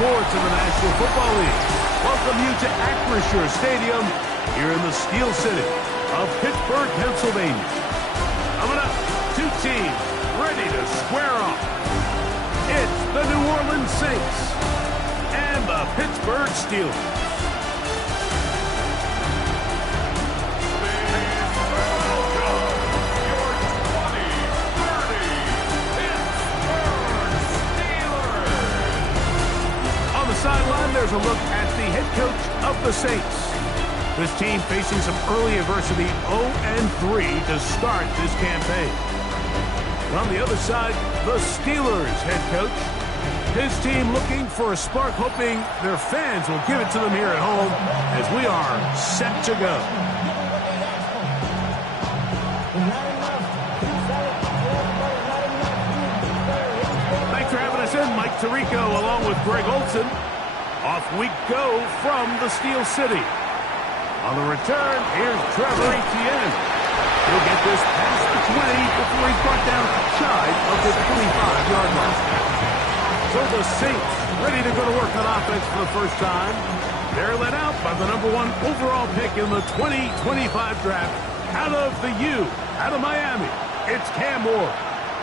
sports in the National Football League. Welcome you to Acrisure Stadium here in the Steel City of Pittsburgh, Pennsylvania. Coming up, two teams ready to square off. It's the New Orleans Saints and the Pittsburgh Steelers. Sideline, there's a look at the head coach of the Saints. This team facing some early adversity, 0-3 to start this campaign. And on the other side, the Steelers head coach. His team looking for a spark, hoping their fans will give it to them here at home as we are set to go. Thanks for having us in, Mike Tirico, along with Greg Olson. Off we go from the Steel City. On the return, here's Trevor Etienne. He'll get this past the 20 before he's brought down shy of the 25-yard line. So the Saints ready to go to work on offense for the first time. They're led out by the #1 overall pick in the 2025 draft out of the U, out of Miami. It's Cam Moore.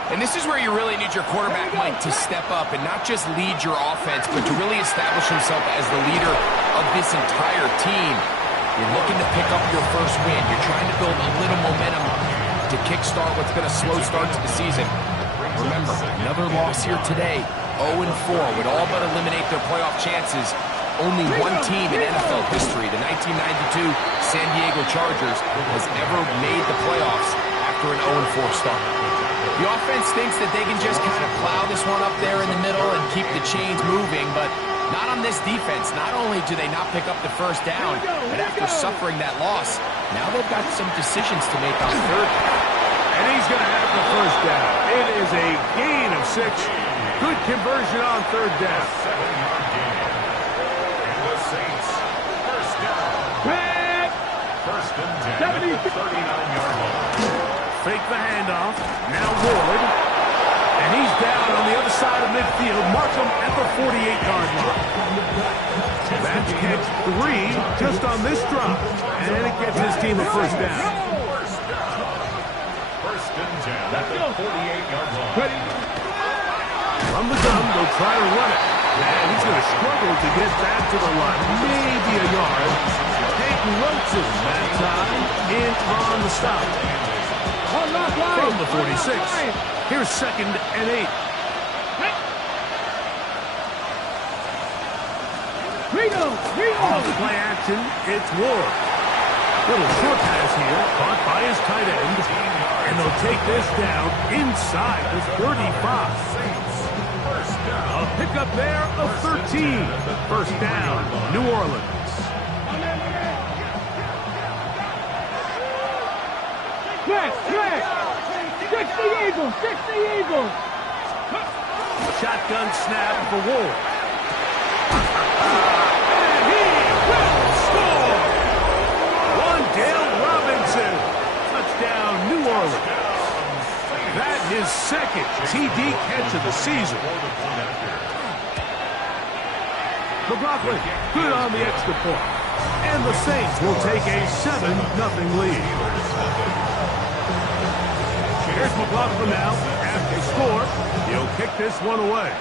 And this is where you really need your quarterback, Mike, to step up and not just lead your offense, but to really establish himself as the leader of this entire team. You're looking to pick up your first win. You're trying to build a little momentum to kickstart what's been a slow start to the season. Remember, another loss here today, 0-4, would all but eliminate their playoff chances. Only one team in NFL history, the 1992 San Diego Chargers, has ever made the playoffs after an 0-4 start. The offense thinks that they can just kind of plow this one up there in the middle and keep the chains moving, but not on this defense. Not only do they not pick up the first down, but after suffering that loss, now they've got some decisions to make on third. And he's going to have the first down. It is a gain of 6. Good conversion on third down. And the Saints, first down. First and 10, 39-yard line. Fake the handoff. Now Ward. And he's down on the other side of midfield. Mark him at the 48-yard line. That's catch 3 just on this drop. And it gets his team a first down. First and 10 at the 48-yard line. From the gun, they'll try to run it. And he's going to struggle to get back to the line. Maybe a yard. Dayton Wilson that time in on the stop. From the 46. Here's 2nd and 8. Off the play action, it's Ward. Little short pass here, caught by his tight end. And they'll take this down inside the 35. A pickup there of 13. First down, New Orleans. Six the Eagles! Shotgun snap for Ward. And he will score! Wandale Robinson. Touchdown, New Orleans. That is 2nd TD catch of the season. McLaughlin, good on the extra point. And the Saints will take a 7-0 lead. Here's McLaughlin now. After score, he'll kick this one away.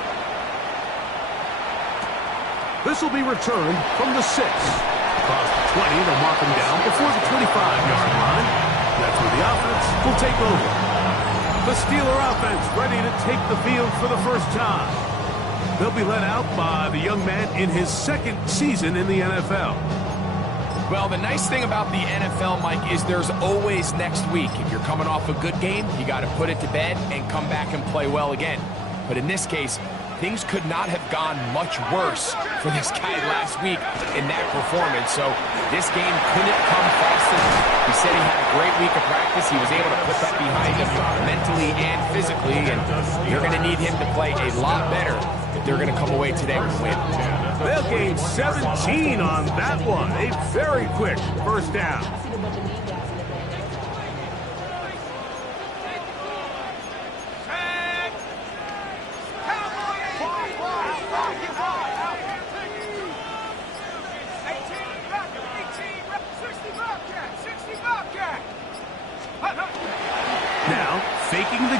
This will be returned from the 6. Across the 20, they'll mark him down before the 25-yard line. That's where the offense will take over. The Steeler offense ready to take the field for the first time. They'll be led out by the young man in his 2nd season in the NFL. Well, the nice thing about the NFL, Mike, is there's always next week. If you're coming off a good game, you got to put it to bed and come back and play well again. But in this case, things could not have gone much worse for this guy last week in that performance. So this game couldn't come fast enough. He said he had a great week of practice. He was able to put that behind him mentally and physically, and you're going to need him to play a lot better if they're going to come away today with a win. They'll gain 17 on that one. A very quick first down.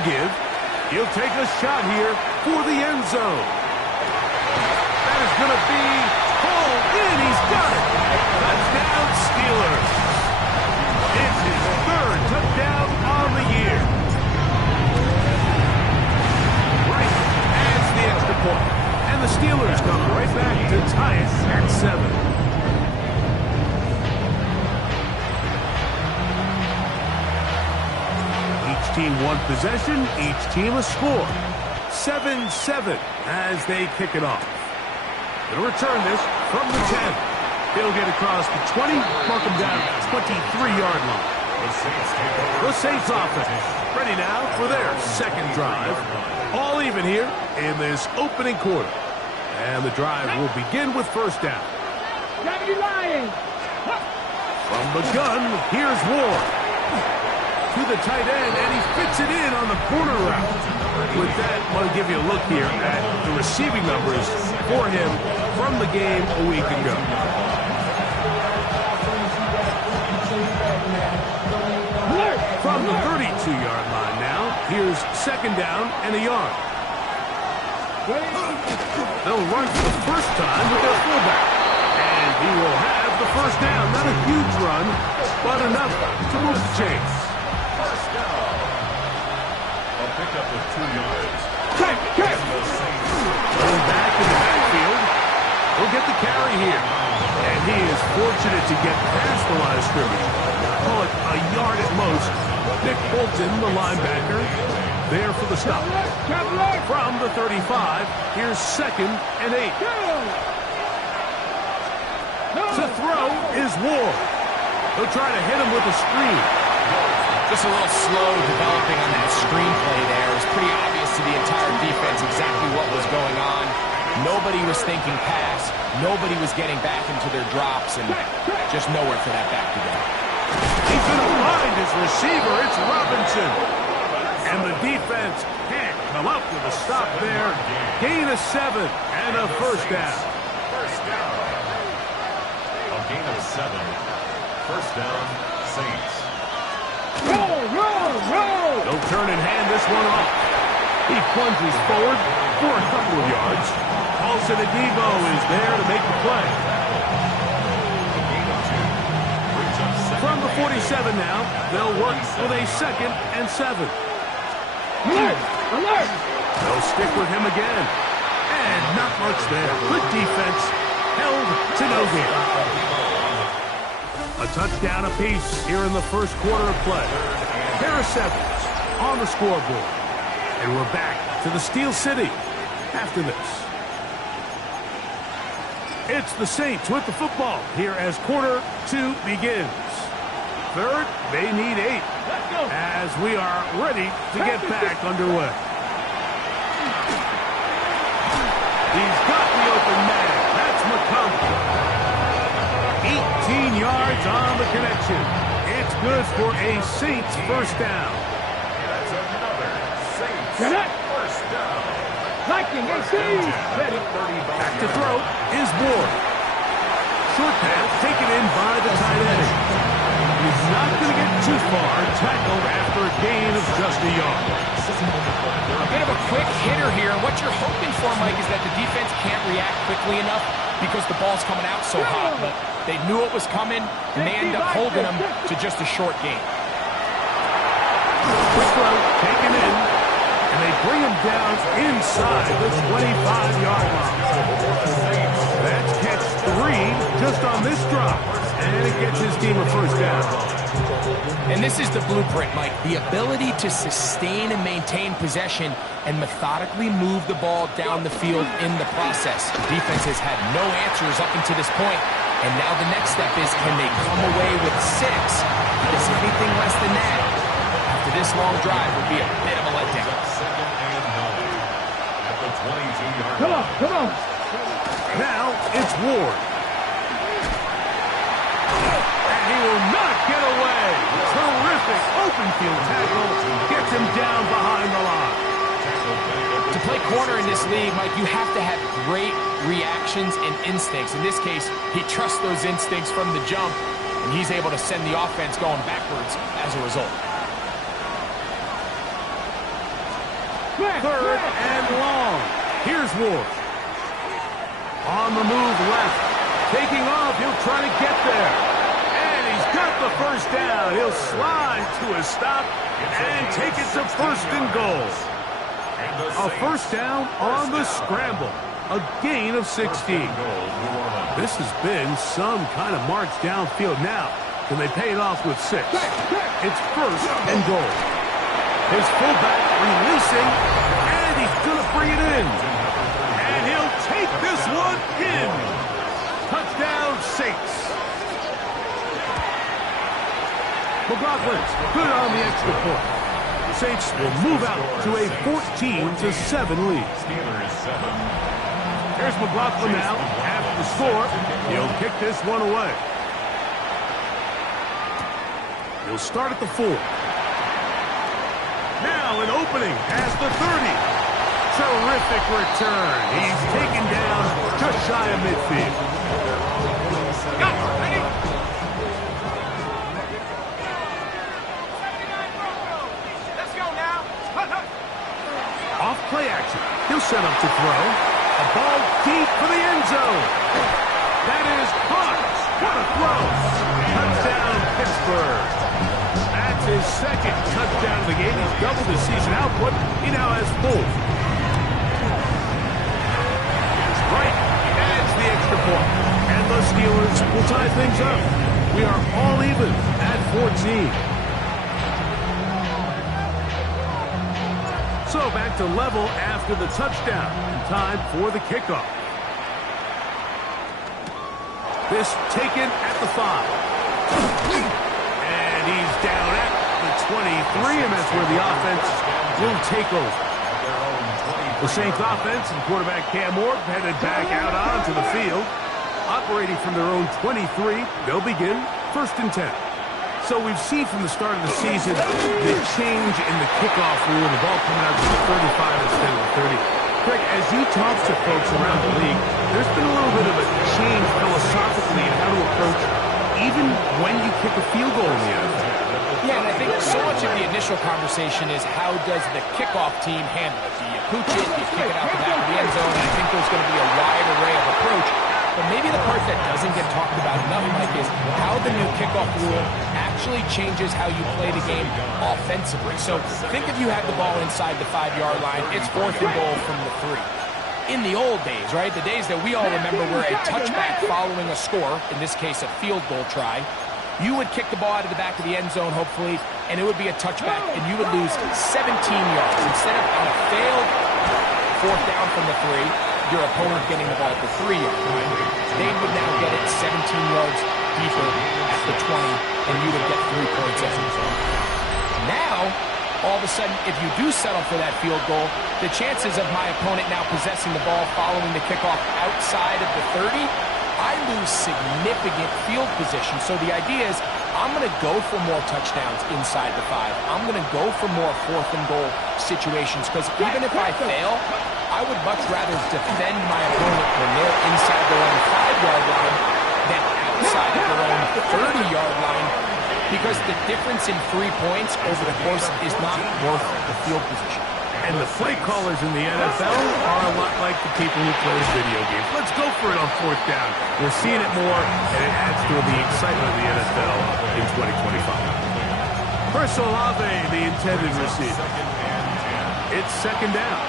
give. He'll take a shot here for the end zone. That is going to be pulled in. He's got it. Touchdown, Steelers. It's his third touchdown on the year. Right adds the extra point. And the Steelers come right back to tie it at 7. Team one possession, each team a score. 7-7 as they kick it off. They'll return this from the 10. They'll get across the 20, mark them down 23-yard line. The Saints offense ready now for their second drive. All even here in this opening quarter. And the drive will begin with first down. From the gun, here's Ward. To the tight end, and he fits it in on the corner route. With that, I want to give you a look here at the receiving numbers for him from the game a week ago. From the 32-yard line now, here's second down and a yard. They'll run for the first time with their fullback. And he will have the first down. Not a huge run, but enough to move the chains. First down. A pickup of 2 yards. Going back in the backfield. He'll get the carry here. And he is fortunate to get past the line of scrimmage. Call it a yard at most. Nick Bolton, the linebacker, there for the stop. From the 35, here's second and 8. To throw is Ward. He'll try to hit him with a screen. Just a little slow developing on that screenplay there. It was pretty obvious to the entire defense exactly what was going on. Nobody was thinking pass. Nobody was getting back into their drops, and just nowhere for that back to go. He's going to find his receiver. It's Robinson. And the defense can't come up with a stop there. Gain of 7 and a first down. First down. A gain of 7. First down, Saints. They'll turn and hand this one off. He plunges forward for a couple of yards. Paulson Adebo is there to make the play. From the 47 now, they'll work with a second and 7. Alert! They'll stick with him again. And not much there. Good defense. Held to no gain. A touchdown apiece here in the first quarter of play. Pair of 7s on the scoreboard. And we're back to the Steel City after this. It's the Saints with the football here as quarter 2 begins. Third, they need 8 as we are ready to get back underway. He's got the open man. That's McConkey. 18 yards on the connection. It's good for a Saints first down. That's another Saints first down. Back to throw is Ward. Short pass taken in by the tight end. He's not going to get too far. Tackled after a gain of just a yard. A bit of a quick hitter here, and what you're hoping for, Mike, is that the defense can't react quickly enough because the ball's coming out so hot. But they knew it was coming, and they end up holding them to just a short gain. Quick throw taken in, and they bring him down inside the 25-yard line. That's catch 3 just on this drop, and it gets his team a first down. And this is the blueprint, Mike. The ability to sustain and maintain possession and methodically move the ball down the field in the process. The defense has had no answers up until this point, and now the next step is, can they come away with 6? Because anything less than that, after this long drive, would be a bit of a letdown. Second and 9 at the 22-yard line. Come on. Now it's Ward. And he will not get away. Terrific open field tackle. Gets him down behind the line. To play corner in this league, Mike, you have to have great reactions and instincts. In this case, he trusts those instincts from the jump, and he's able to send the offense going backwards as a result. Third and long. Here's Ward. On the move left. Taking off. He'll try to get there. And he's got the first down. He'll slide to a stop and take it to first and goal. A first down on the scramble. A gain of 16. This has been some kind of march downfield now. Can they pay it off with 6? It's first and goal. His fullback releasing, and he's going to bring it in. And he'll take this one in. Touchdown, Saints. McLaughlin's good on the extra point. Saints will move out to a 14-7 lead. Here's McLaughlin now after the score. He'll kick this one away. He'll start at the 4. Now an opening at the 30. Terrific return. He's taken down just shy of midfield. Let's go now. Off play action. He'll set up to throw. A ball deep for the end zone. That is caught. What a throw. Touchdown, Pittsburgh. That's his second touchdown of the game. He's doubled his season output. He now has 4. Right. Adds the extra point. And the Steelers will tie things up. We are all even at 14. So back to level after the touchdown. And time for the kickoff. This taken at the 5. And he's down at the 23, and that's where the offense will take over. The Saints offense and quarterback Cam Ward headed back out onto the field. Operating from their own 23, they'll begin first and 10. So we've seen from the start of the season the change in the kickoff rule, the ball coming out to the 35 instead of the 30. Craig, as you talk to folks around the league, there's been a little bit of a change philosophically in how to approach even when you kick a field goal in the NFL. Yeah, and I think so much of the initial conversation is how does the kickoff team handle it? Do you pooch it? Do you kick it out the back of the end zone? And I think there's going to be a wide array of approach. But maybe the part that doesn't get talked about enough, Mike, is how the new kickoff rule actually changes how you play the game offensively. So think if you had the ball inside the 5-yard line, it's fourth and goal from the 3. In the old days, right, the days that we all remember were a touchback following a score, in this case a field goal try, you would kick the ball out of the back of the end zone, hopefully, and it would be a touchback, and you would lose 17 yards. Instead of on a failed fourth down from the 3, your opponent getting the ball at the 3-yard line, they would now get it 17 yards deeper at the 20, and you would get 3 points as a result. Now, all of a sudden, if you do settle for that field goal, the chances of my opponent now possessing the ball following the kickoff outside of the 30, I lose significant field position. So the idea is I'm going to go for more touchdowns inside the 5. I'm going to go for more fourth and goal situations because even if I fail, I would much rather defend my opponent when they're inside their own 5-yard line than outside of their own 30-yard line because the difference in 3 points over the course is not worth the field position. And the play callers in the NFL are a lot like the people who play video games. Let's go for it on fourth down. We're seeing it more, and it adds to the excitement of the NFL in 2025. Chris Olave, the intended receiver. It's second down.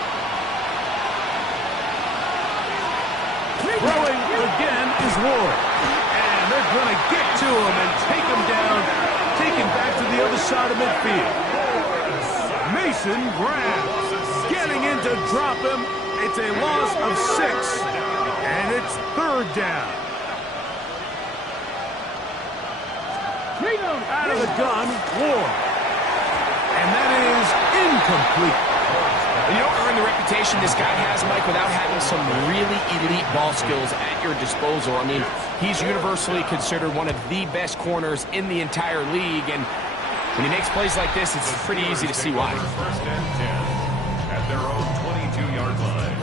Throwing again is Ward. And they're going to get to him and take him down, take him back to the other side of midfield. Mason Graham getting in to drop him. It's a loss of 6, and it's third down. Out of the gun, Ward. And that is incomplete. You don't earn the reputation this guy has, Mike, without having some really elite ball skills at your disposal. I mean, he's universally considered one of the best corners in the entire league, and when he makes plays like this, it's pretty easy to see why. First and 10 at their own 22-yard line.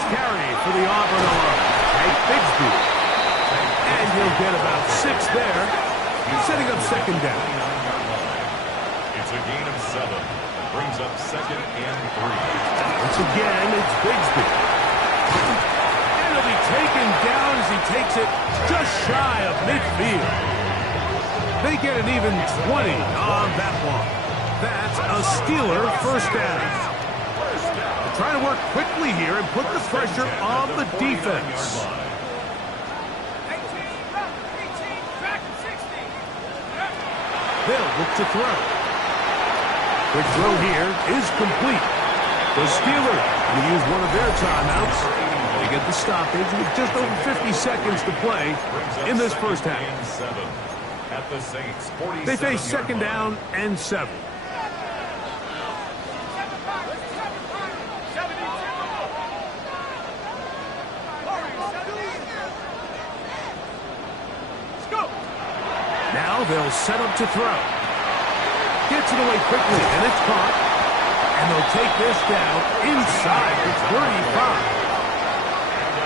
First carry for the Auburn alum, Hank Bigsby. And he'll get about 6 there, setting up second down. It's a gain of 7. Brings up 2nd and 3. Once again, it's Bigsby. And he'll be taken down as he takes it just shy of midfield. They get an even 20 on that one. That's a Steeler first down. They're trying to work quickly here and put the pressure on the defense. 18, back at 60. They'll look to throw. Quick throw here is complete. The Steelers will use one of their timeouts. They get the stoppage with just over 50 seconds to play in this first half. At the Saints, 47 They face second down and 7. Now they'll set up to throw. Gets it away quickly, and it's caught. And they'll take this down inside the 35.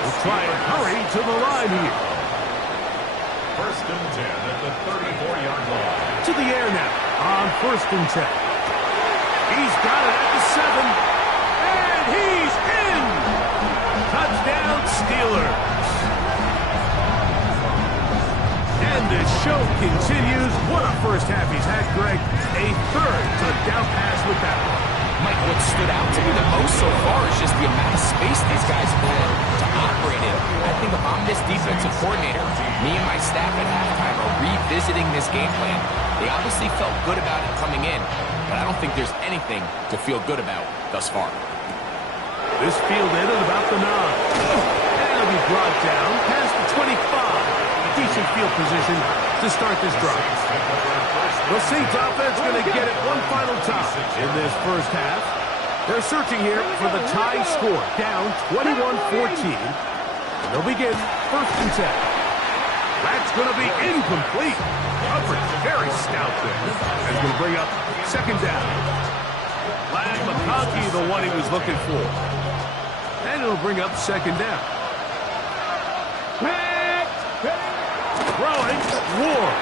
We'll try and hurry to the line here. First and 10 at the 34-yard line. To the air now on first and 10. He's got it at the 7. And he's in! Touchdown, Steelers. And the show continues. What a first half he's had, Greg. A third touchdown pass with that one. Mike, what stood out to me the most so far is just the amount of space these guys have had to operate in. I think if I'm this defensive coordinator, me and my staff at halftime are revisiting this game plan. They obviously felt good about it coming in, but I don't think there's anything to feel good about thus far. This field in at about the 9. And it'll be brought down past the 25. Decent field position to start this drive. The Saints offense going to get it one final time in this first half. They're searching here for the tie score, down 21-14. And they'll begin first and 10. That's going to be incomplete. Coverage very stout there. That's going to bring up second down. Lad McConkey, the one he was looking for. And it'll bring up second down. Throwing, Ward.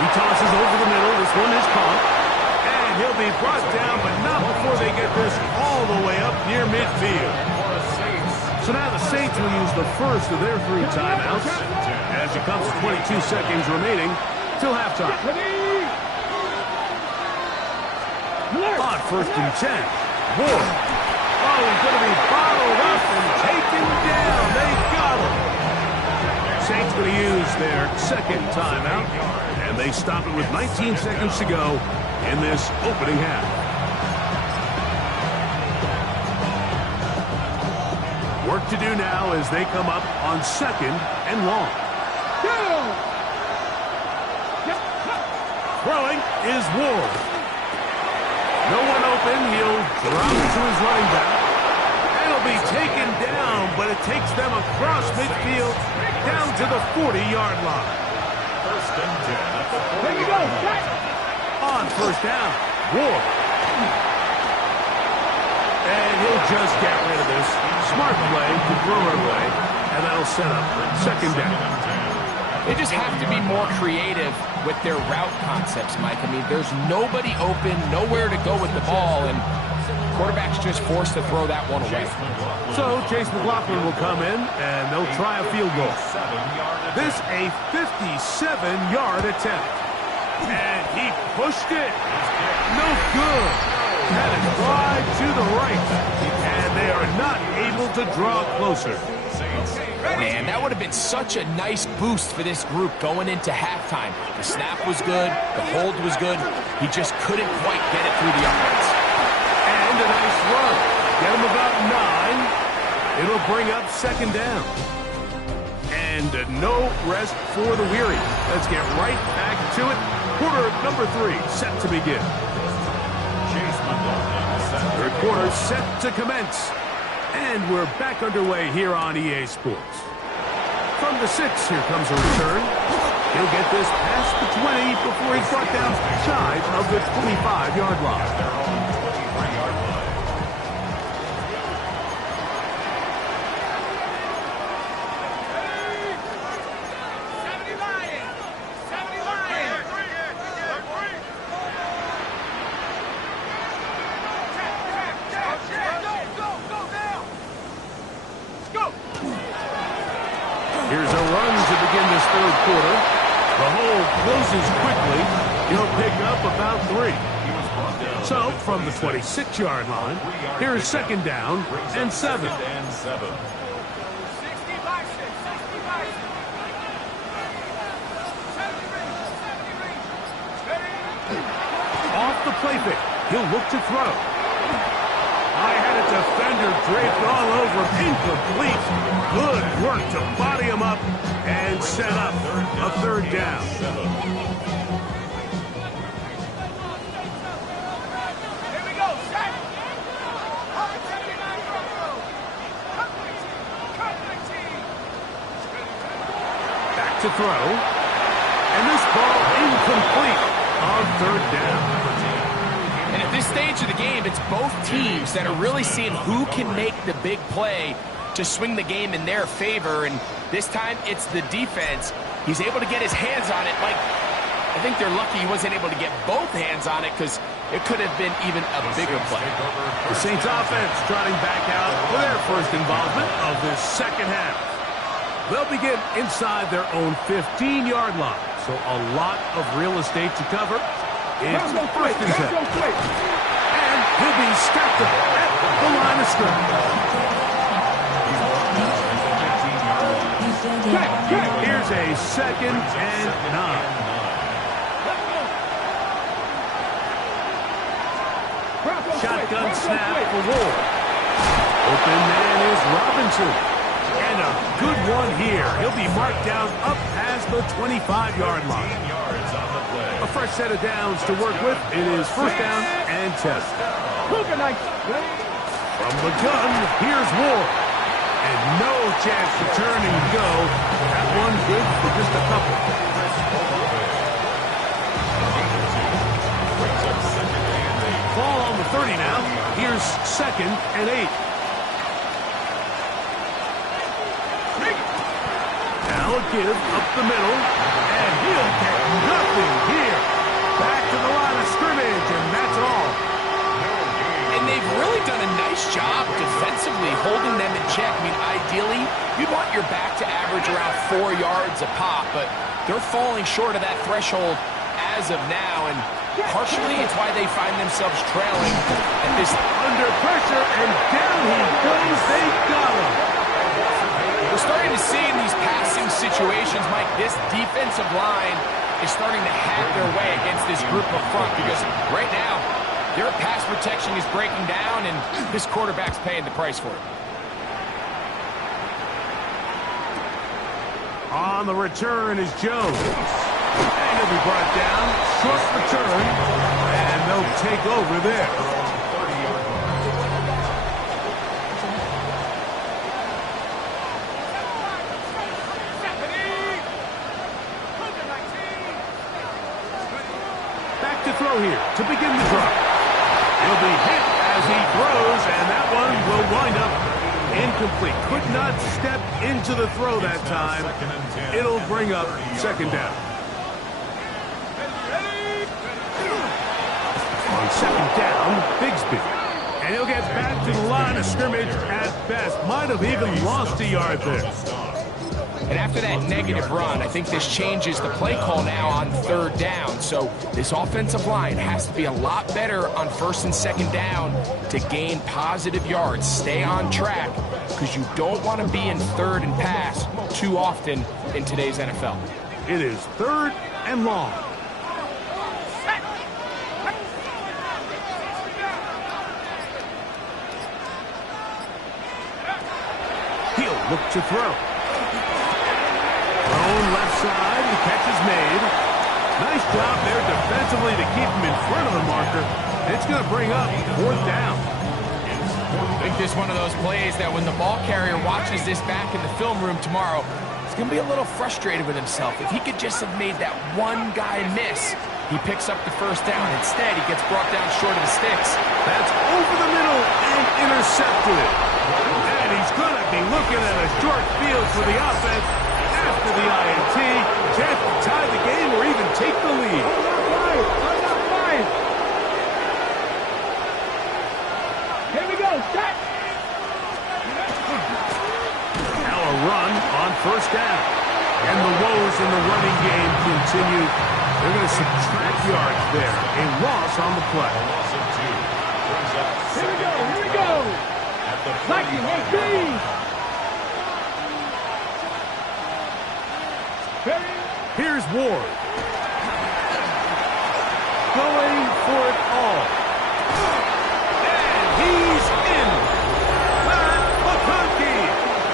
He tosses over the middle. This one is caught. And he'll be brought down, but not before they get this all the way up near midfield. So now the Saints will use the first of their 3 timeouts as it comes to 22 seconds remaining till halftime. On first and 10, Ward. Oh, he's going to be bottled up and taken down. They got him. Saints going to use their second timeout, and they stop it with 19 seconds to go in this opening half. Work to do now as they come up on second and long. Throwing is Ward. No one open. He'll drop it to his running back. And he'll be taken down, but it takes them across midfield down to the 40-yard line. First and 10 at the 40. There you go. On first down, Ward. And he'll just get rid of this. Smart play to throw it away, and that'll set up second down. They just have to be more creative with their route concepts, Mike. I mean, there's nobody open, nowhere to go with the ball, and quarterback's just forced to throw that one away. So Chase McLaughlin will come in, and they'll try a field goal. This a 57-yard attempt. And he pushed it. No good. Had it wide to the right. And they are not able to draw closer. Man, that would have been such a nice boost for this group going into halftime. The snap was good. The hold was good. He just couldn't quite get it through the uprights. And a nice run. Get him about 9. It'll bring up second down. And no rest for the weary. Let's get right back to it. Quarter number 3 set to begin. Third quarter set to commence. And we're back underway here on EA Sports. From the 6, here comes a return. He'll get this past the 20 before he's brought down shy of the 25-yard line. begin this third quarter. The hole closes quickly. He'll pick up about 3. So, from the 26-yard line, here's second down and 7. 60 by 6, 60 by 6. 70 range, 70 range. Off the play fake, he'll look to throw. I had a defender draped all over him. Incomplete. Good work to body him up and set up a third down. Here we go, set. Cut 79 front row. Cut 19. Cut 19. Back to throw. And this ball incomplete on third down. And at this stage of the game, it's both teams that are really seeing who can make the big play to swing the game in their favor. And this time, it's the defense. He's able to get his hands on it. Mike, I think they're lucky he wasn't able to get both hands on it because it could have been even a bigger play. The Saints offense trotting back out for their first involvement of this second half. They'll begin inside their own 15-yard line. So a lot of real estate to cover. It's first and 10. And he'll be stacked up at the line of scrimmage. Here's a second and 9. Shotgun snap for Ward. Open man is Robinson. And a good one here. He'll be marked down up past the 25-yard line. A fresh set of downs to work with. It is first down and 10. From the gun, here's Ward. And no chance to turn and go. That one good for just a couple. Ball on the 30 now. Here's second and 8. Now a give up the middle, and he'll get nothing here. Back to the line of scrimmage, and that's all. And they've really done a nice job defensively holding them in check. I mean, ideally, you'd want your back to average around 4 yards a pop, but they're falling short of that threshold as of now, and partially it's why they find themselves trailing at this. Under pressure, and down he goes. They got him. We're starting to see in these passing situations, Mike, this defensive line is starting to have their way against this group up front because right now, their pass protection is breaking down, and this quarterback's paying the price for it. On the return is Jones. And he'll be brought down. Short return, and they'll take over there. Back to throw here to begin the drive. He'll be hit as he throws, and that one will wind up incomplete. Could not step into the throw that time. It'll bring up second down. On second down, Bigsby. And he'll get back to the line of scrimmage at best. Might have even lost a yard there. And after that negative run, I think this changes the play call now on third down. So this offensive line has to be a lot better on first and second down to gain positive yards. Stay on track because you don't want to be in third and pass too often in today's NFL. It is third and long. He'll look to throw. Thrown left side, the catch is made. Nice job there defensively to keep him in front of the marker. It's going to bring up fourth down. I think this is one of those plays that when the ball carrier watches this back in the film room tomorrow, he's going to be a little frustrated with himself. If he could just have made that one guy miss, he picks up the first down. Instead, he gets brought down short of the sticks. That's over the middle and intercepted. And he's going to be looking at a short field for the offense after the INT. Chance to tie the game or even take the lead. Here we go, set. Now a run on first down. And the woes in the running game continue. They're going to subtract yards there. A loss on the play. A loss of 2. Brings up Here we go, second here we and go. 12 at the Lightning, 45-yard line. Very Here's Ward. Going for it all. And he's in. Pat McConkey.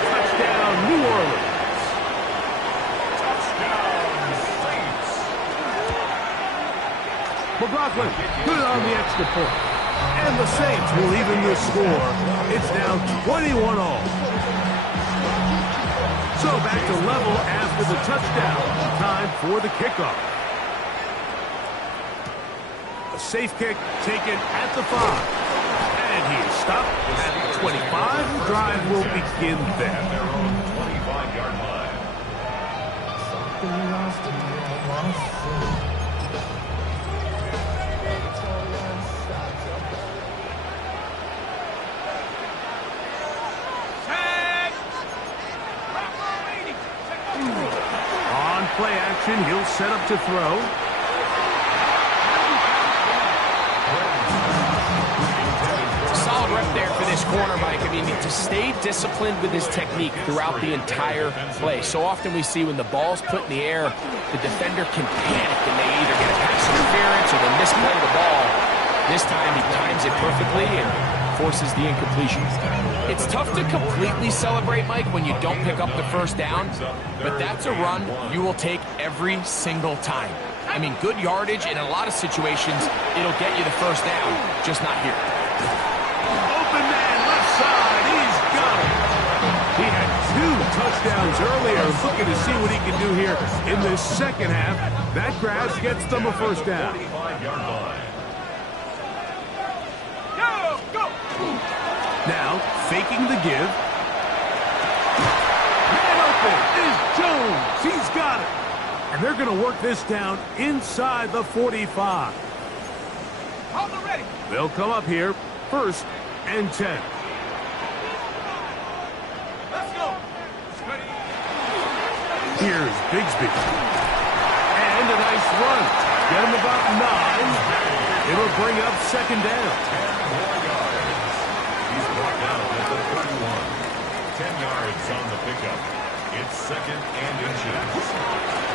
Touchdown, New Orleans. Touchdown, Saints. McLaughlin put it on the extra point. And the Saints will even the score. It's now 21-all. So back to level after the touchdown. Time for the kickoff. A safe kick taken at the 5. And he is stopped at the 25. The drive will begin there. At their own 25-yard line. Tag. Bronco leading. On play action, he'll set up to throw. Solid rep there for this corner, Mike. I mean, to stay disciplined with his technique throughout the entire play. So often we see when the ball's put in the air, the defender can panic and they either get a pass interference or they misplay the ball. This time he times it perfectly and forces the incompletion. It's tough to completely celebrate, Mike, when you don't pick up the first down, but that's a run you will take every single time. I mean, good yardage, and in a lot of situations, it'll get you the first down, just not here. Open man, left side. He's got it. He had 2 touchdowns earlier. Looking to see what he can do here in the second half. That grab gets them a first down. 45-yard line. Go, go. Now, faking the give. Man open is Jones. He's got it. And they're going to work this down inside the 45. Hold it ready. They'll come up here, 1st and 10. Let's go. Ready. Here's Bigsby. And a nice run. Get him about 9. It'll bring up 2nd down. 10 more yards. He's brought down at the 31. 10 yards on the pickup. It's 2nd and inches.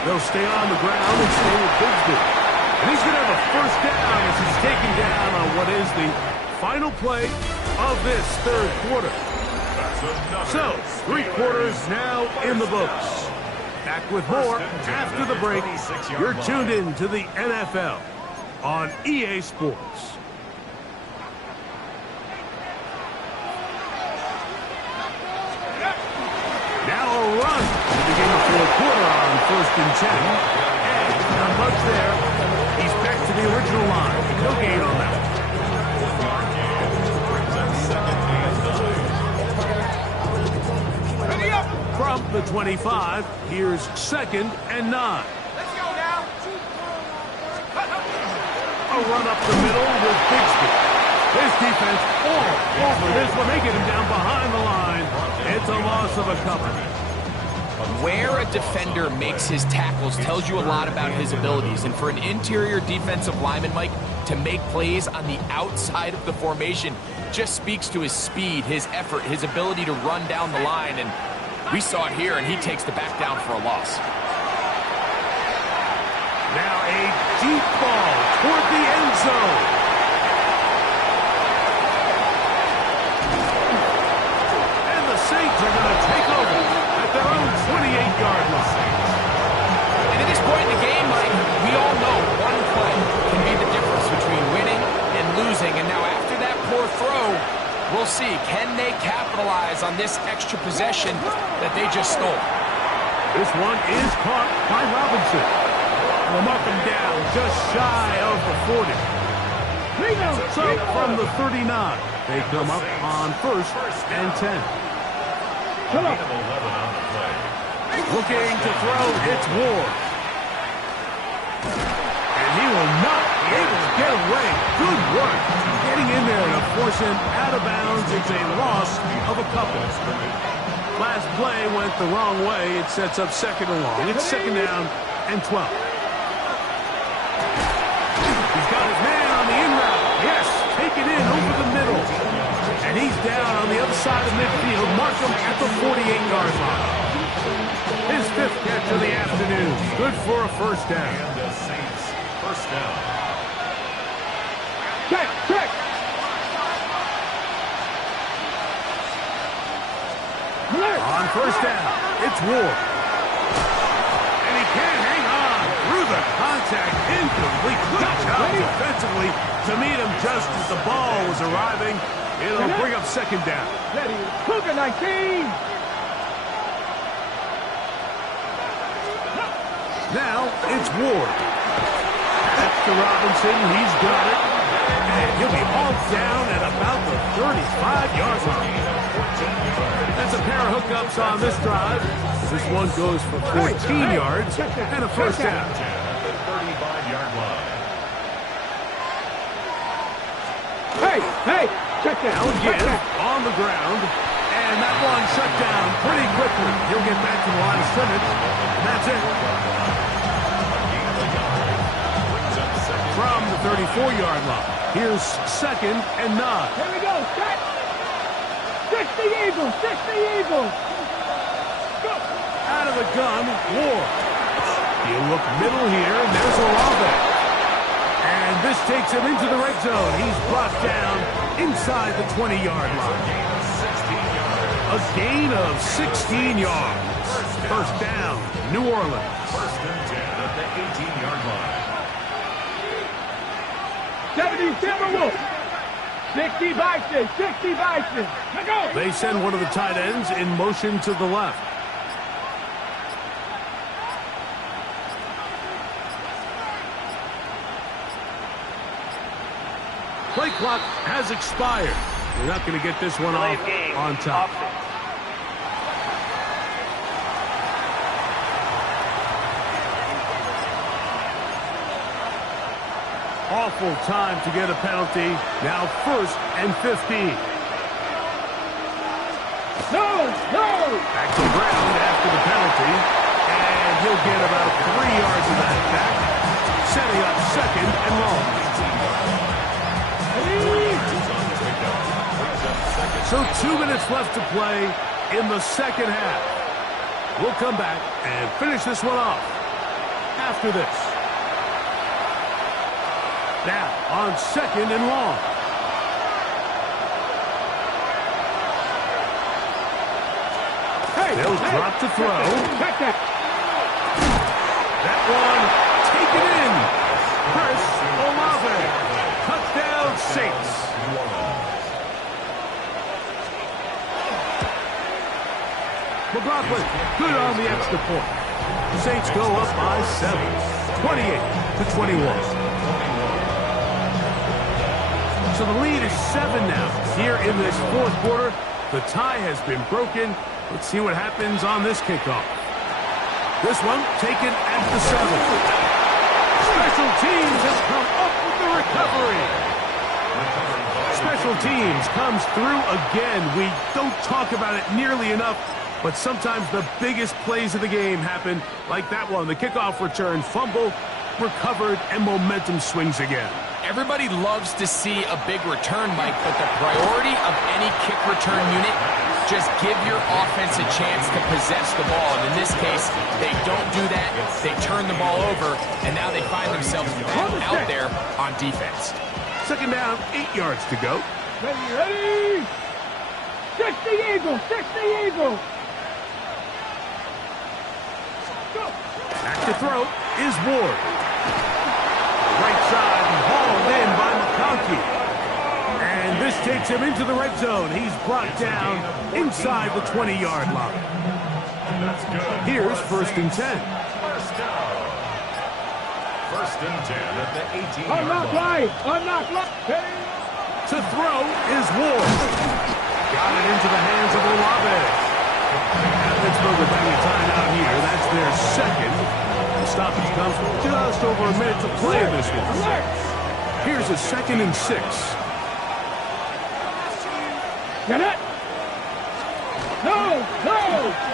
They'll stay on the ground and stay with Bigsby. And he's going to have a first down as he's taken down on what is the final play of this 3rd quarter. So, 3 quarters now in the books. Back with more after the break. You're tuned in to the NFL on EA Sports. Now a run to begin the 4th quarter on 1st and 10. And not much there. He's back to the original line. No gain on that. Ready up. From the 25, here's 2nd and 9. Let's go now. A run up the middle with Bigsby. His defense all over this one. They get him down behind the line. It's a loss of a couple. Where a defender makes his tackles tells you a lot about his abilities. And for an interior defensive lineman, Mike, to make plays on the outside of the formation just speaks to his speed, his effort, his ability to run down the line. And we saw it here, and he takes the back down for a loss. Now a deep ball toward the end zone. And the Saints are going to take over at their own 28-yard line. And at this point in the game, Mike, we all know one play can be the difference between winning and losing. And now after that poor throw, we'll see, can they capitalize on this extra possession that they just stole? This one is caught by Robinson. They'll mark him down just shy of the 40. So from the 39, they come up on 1st and 10. Come on. 11 on the play. Looking to throw, it's Ward. And he will not be able to get away. Good work. Getting in there to force him out of bounds. It's a loss of a couple. Last play went the wrong way. It sets up second and long. It's second down and 12. He's got his man on the in route. Yes, take it in over the middle. And he's down on the other side of midfield. Mark him at the 48-yard line. His fifth catch of the afternoon. Good for a first down. And the Saints, first down. Check, check. On first down, it's Ward. And he can't hang on through the contact. Incomplete. Good job defensively to meet him just as the ball was arriving. It'll bring up second down. Ready. Cougar 19. Now it's Ward. That's to Robinson. He's got it. And he'll be hauled down at about the 35-yard line. That's a pair of hookups on this drive. This one goes for 14 yards and a first down. At the 35-yard line. Hey, check that. Now again, on the ground. And that one shut down pretty quickly. He'll get back to the line of scrimmage. And that's it. From the 34-yard line. Here's second and 9. Here we go, set. 60 Eagles, 60 Eagles. Go. Out of the gun, Ward. You look middle here, and there's Olave. And this takes him into the red zone. He's brought down inside the 20-yard line. A gain of 16 yards. First down, New Orleans. First and 10 at the 18-yard line. 70 Timberwolves. 60 Bison, 60 Bison. Let's go. They send one of the tight ends in motion to the left. Play clock has expired. We're not going to get this one off on top. Awful time to get a penalty. Now first and 15. No. Back to the ground after the penalty. And he'll get about 3 yards of that back. Setting up second and long. So 2 minutes left to play in the second half. We'll come back and finish this one off after this. Now on second and long. They'll drop to throw. Check that. That one taken in. Chris Olave. Touchdown Saints. McLaughlin, good on the extra point. Saints go up by 7, 28-21. So the lead is 7 now. Here in this fourth quarter, the tie has been broken. Let's see what happens on this kickoff. This one taken at the 7. Special teams has come up with the recovery. Special teams comes through again. We don't talk about it nearly enough, but sometimes the biggest plays of the game happen like that one. The kickoff return, fumble, recovered, and momentum swings again. Everybody loves to see a big return, Mike, but the priority of any kick return unit, just give your offense a chance to possess the ball. And in this case, they don't do that. They turn the ball over, and now they find themselves back out there on defense. Second down, 8 yards to go. Ready. 60 Eagles, 60 Eagles. Go. Back to throw is Ward. Right side hauled in by McConkey. And this takes him into the red zone. He's brought down inside the 20-yard line. Here's first and 10. First down. First and 10 at the 18-yard I'm not line. right. I'm not right. To throw is Ward. Got it into the hands of Olave. And Pittsburgh will bring a timeout here. That's their second. The stoppage comes with just over a minute to play in this one. Here's a second and 6. Get it. No.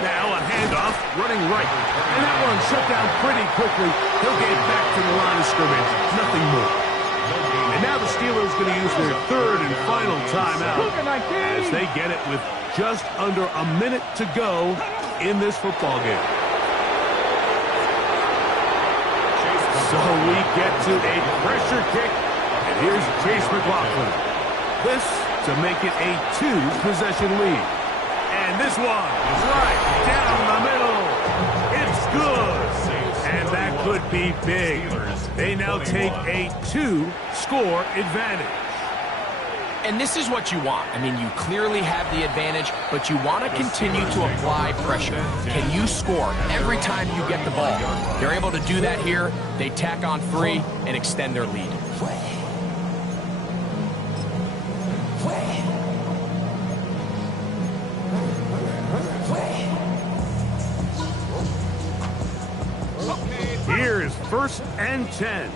Now a handoff, running right. And that one shut down pretty quickly. He'll get back to the line of scrimmage. Nothing more. And now the Steelers going to use their third and final timeout as they get it with just under a minute to go in this football game. So we get to a pressure kick, and here's Chase McLaughlin. This to make it a 2-possession lead. And this one is right down the middle. It's good. And that could be big. They now take a 2-score advantage. And this is what you want. I mean, you clearly have the advantage, but you want to continue to apply pressure. Can you score every time you get the ball? They're able to do that here. They tack on 3 and extend their lead. Here is 1st and 10.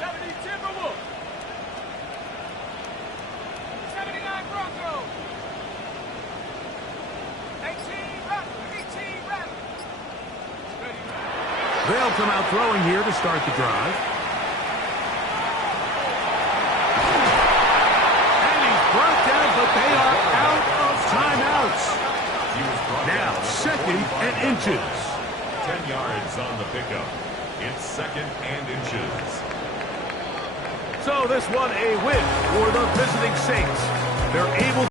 70 Timberwolves. 79 Broncos. 18 Raptors. They'll come out throwing here to start the drive. And he's brought down, but they are out of timeouts. Now 2nd and inches. 10 yards on the pickup. It's 2nd and inches. So this one a win for the visiting Saints. They're able